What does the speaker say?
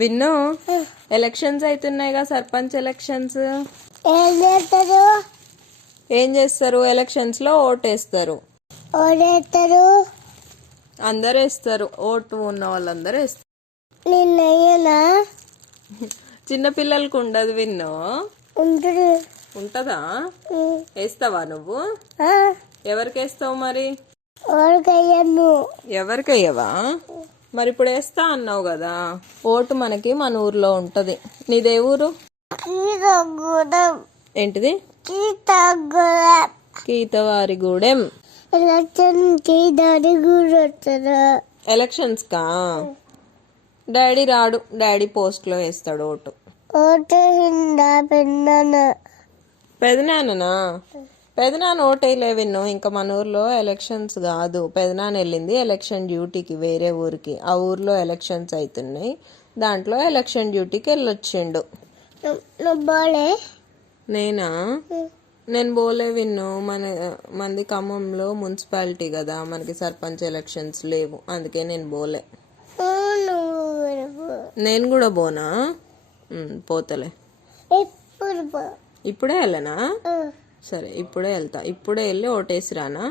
విన్ను, elections అవుతున్నాయిగా, sarpanch elections. ఏం చేస్తారు? Elections లో ఓటేస్తారు. అందరు వేస్తారు, ఓటు ఉన్న వాళ్ళందరూ వేస్తారు. చిన్న పిల్లలకు ఉండదు విన్ను. ఉంటదా? వేస్తావా నువ్వు? ఎవరికి వేస్తావు మరి? ఎవరికయ్యవా? మరి ఇప్పుడు వేస్తా అన్నావు కదా. ఓటు మనకి మన ఊర్లో ఉంటది. నీదే ఊరు? ఏంటిది? కీతవారిగూడెం. ఎలక్షన్స్ కా డాడీ రాడు. డాడీ పోస్ట్ లో వేస్తాడు ఓటు. పెదనాన్ననా? పెదనాన్న ఓటేలే విన్ను. ఇంకా మన ఊర్లో ఎలక్షన్స్ కాదు. పెదనాన్న వెళ్ళింది ఎలక్షన్ డ్యూటీకి వేరే ఊరికి. ఆ ఊర్లో ఎలక్షన్స్ అవుతున్నాయి, దాంట్లో ఎలక్షన్ డ్యూటీకి వెళ్ళొచ్చిండు. నేనా? నేను పోలే విన్ను. మనది ఖమ్మంలో మున్సిపాలిటీ కదా, మనకి సర్పంచ్ ఎలక్షన్స్ లేవు, అందుకే నేను పోలే. నేను కూడా పోనా? పోతలే. ఇప్పుడే వెళ్ళనా? సరే, ఇప్పుడే వెళ్తా. ఇప్పుడే వెళ్ళి ఓటేసి రానా?